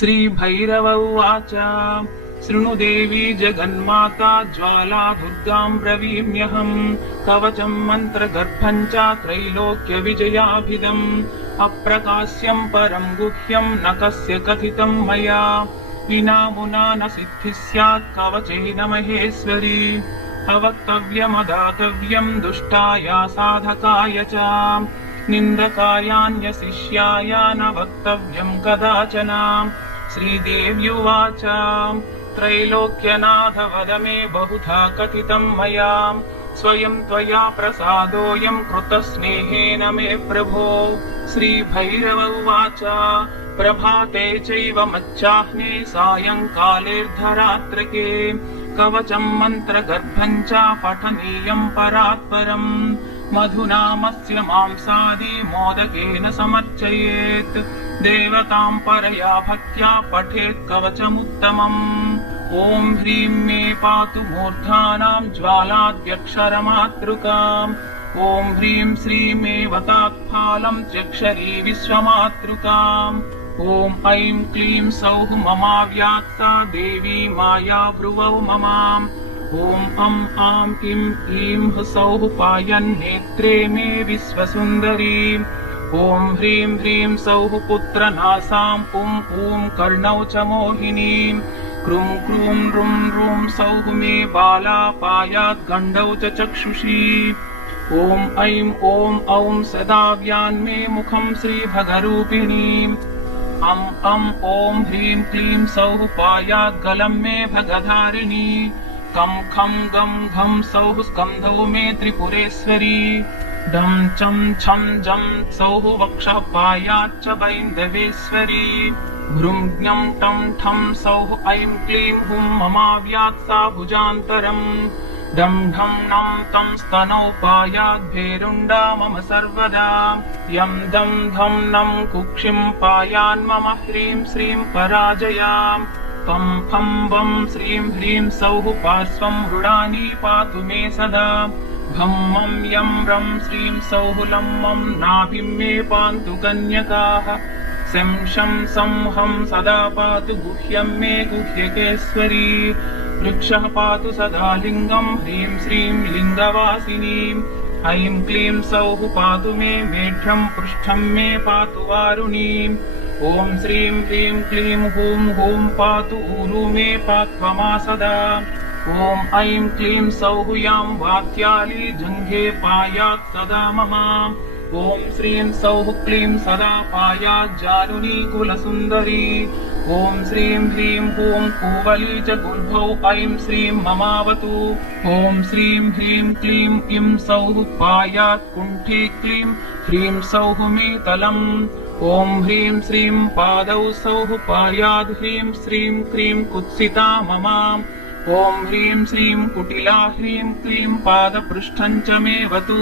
श्रीभैरव उवाच शृणु देवी जगन्माता ज्वाला दुर्गां ब्रवीम्यहम् कवचं मन्त्रगर्भं च त्रैलोक्यविजयाभिधम् अप्रकाश्यं परं गुह्यं न कस्य कथितं मया विना मुना न सिद्धिः स्यात् कवचेन महेश्वरी अवक्तव्यमदातव्यं दुष्टाय साधकाय च निन्दकायान्यशिष्याय न वक्तव्यं कदाचन श्रीदेव्युवाच त्रैलोक्यनाथ वद मे बहुधा कथितं मया स्वयं त्वया प्रसादोऽयं कृतस्नेहेन मे प्रभो। श्रीभैरव उवाच प्रभाते चैव मध्याह्ने सायंकालेऽर्धरात्रिके कवचं मन्त्रगर्भं च पठनीयं परात्परम् मधुनामस्य मांसादि मोदकेन समर्चयेत् देवतां परया भक्त्या पठेत् कवचमुत्तमम्। ॐ ह्रीं मे पातु मूर्धानां ज्वालाद्यक्षरमातृकाम् ॐ ह्रीं श्रीमेव तात्फालं त्यक्षरी विश्वमातृकाम् ॐ ऐं क्लीं सौः ममाव्यात्ता देवी माया भ्रुवौ ममाम् ॐ अं आं इं ईं सौः पायन्नेत्रे मे विश्वसुन्दरी ॐ ह्रीं ह्रीं सौः पुत्रनासां पुं ऊं कर्णौ च मोहिनीं क्रूं क्रूं रुं रुं सौः मे बाला पायात् गण्डौ च चक्षुषी ॐ ऐं ॐ औं सदाव्यान्मे मुखं श्रीभगरूपिणीम् अं ॐ ह्रीं क्लीं सौः पायात् गलं मे भगधारिणी कं खं गं घं सौः स्कन्धौ मे त्रिपुरेश्वरी डं चं छं जं सौः वक्षः पायाच्च बैन्दवेश्वरी भ्रूं ज्ञं टं ठं सौः ऐं क्लीं हुं ममाव्यात् सा भुजान्तरम् डं ढं नं तं स्तनौ पायात् भेरुण्डा मम सर्वदा यं दं धं नं कुक्षिं पायान् मम ह्रीं श्रीं पराजया पं फं वं श्रीं ह्रीं सौः पार्श्वं मृडानी पातु मे सदा भं मं यं रं श्रीं सौः लं मं नाभिं मे पान्तु कन्यकाः शं शं सं हं सदा पातु गुह्यं मे गुह्यकेश्वरी वृक्षः पातु सदा लिङ्गं ह्रीं श्रीं लिङ्गवासिनीम् ऐं क्लीं सौः पातु मे मेढ्रं पृष्ठं मे पातु वारुणीम् ॐ श्रीं ह्रीं क्लीं हूं हूं पातु ऊरु मे पात्वमा सदा ॐ ऐं क्लीं सौः यां वात्याली जङ्घे पायात् सदा मम ॐ श्रीं सौः क्लीं सदा पायात् जानुनी कुलसुन्दरी ॐ श्रीं ह्रीं हूं कूवली च गुल्भौ ऐं श्रीं ममावतु ॐ श्रीं ह्रीं क्लीं इं सौः पायात् कुण्ठी क्लीं ह्रीं सौः मे तलम् ॐ ह्रीं श्रीं पादौ सौः पायाद् ह्रीं श्रीं क्रीं कुत्सिता मम ॐ ह्रीं श्रीं कुटिला ह्रीं क्लीं पादपृष्ठं च मे वतु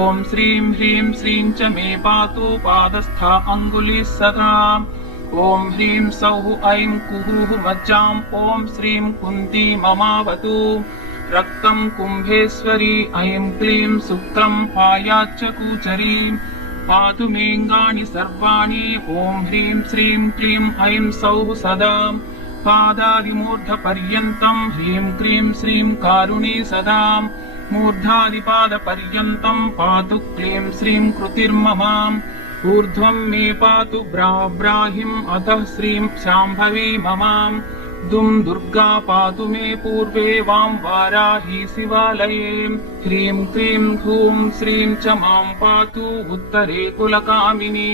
ॐ श्रीं ह्रीं श्रीं च मे पातु पादस्था अङ्गुलिः सदा ॐ ह्रीं सौः ऐं कुहुः मज्जाम् ॐ श्रीं कुन्ती ममावतु रक्तं कुम्भेश्वरी ऐं क्लीं सुक्तं पायाच्च कूचरी पातु मेऽङ्गानि सर्वाणि ॐ ह्रीं श्रीं क्लीं ऐं सौः सदा पादादिमूर्धपर्यन्तं ह्रीं क्लीं श्रीं कारुणी सदा मूर्धादिपादपर्यन्तं पातु क्लीं श्रीं कृतिर्मम ऊर्ध्वं मे पातु ब्राह्मीम् अतः श्रीं शाम्भवी मम दुं दुर्गा पातु मे पूर्वे वां वाराही शिवालये ह्रीं क्लीं हूं श्रीं च मां पातु उत्तरे कुलकामिनी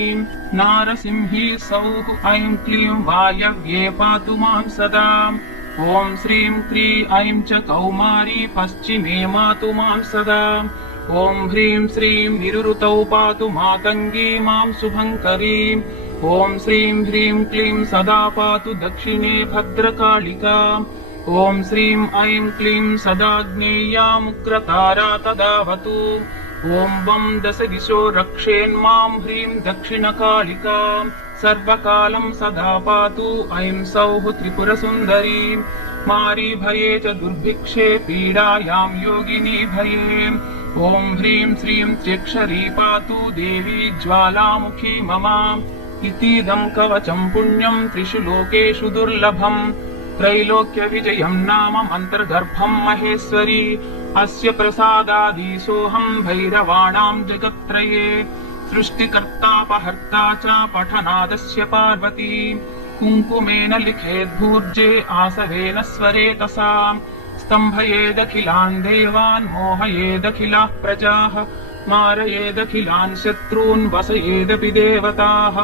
नारसिंही सौः ऐं क्लीं वायव्ये पातु मां सदा ॐ श्रीं क्री ऐं च कौमारी पश्चिमे मातु मां सदा ॐ ह्रीं श्रीं निरुतौ पातु मातङ्गी मां शुभङ्करी ॐ श्रीं ह्रीं क्लीं सदा पातु दक्षिणे भद्रकालिका ॐ श्रीं ऐं क्लीं सदा ज्ञेयामुग्रतारा तदावतु ॐ वं दशदिशो रक्षेन्मां ह्रीं दक्षिणकालिका सर्वकालं सदा पातु ऐं सौः त्रिपुरसुन्दरी मारी भये च दुर्भिक्षे पीडायां योगिनी भये ॐ ह्रीं श्रीं त्र्यक्षरी पातु देवी ज्वालामुखी मम इतीदं कवचं पुण्यं त्रिषु लोकेषु दुर्लभम् त्रैलोक्यविजयं नाम मन्त्रगर्भं महेश्वरी अस्य प्रसादादीसोऽहं भैरवाणां जगत्त्रये सृष्टिकर्तापहर्ता च पठनादस्य पार्वती कुङ्कुमेन लिखेद्भूर्जे आसवेन स्वरेतसा स्तम्भयेदखिलान् देवान् मोहयेदखिलाः प्रजाः मारयेदखिलान् शत्रून् वसयेदपि देवताः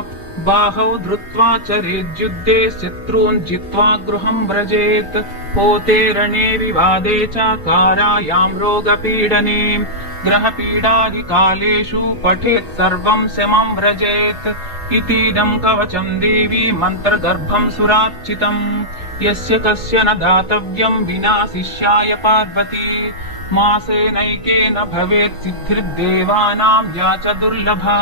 बाहौ धृत्वा चरेद्युद्धे शत्रून् जित्वा गृहं व्रजेत् पोते रणे विवादे च कारायां रोगपीडने ग्रहपीडादिकालेषु पठेत् सर्वं शमं व्रजेत् इतीदं कवचं देवी मन्त्रगर्भं सुरार्चितम् यस्य कस्य न दातव्यं विना शिष्याय पार्वती मासेनैकेन भवेत् सिद्धिर्देवानां या च दुर्लभा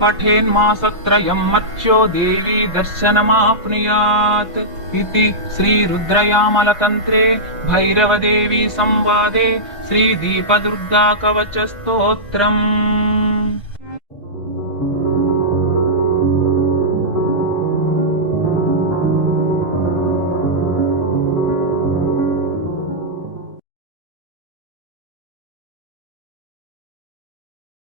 पठेन्मासत्रयं मत्स्यो देवी दर्शनमाप्नुयात् इति श्रीरुद्रयामलतन्त्रे भैरवदेवी संवादे श्रीदीपदुर्गा कवचस्तोत्रम्।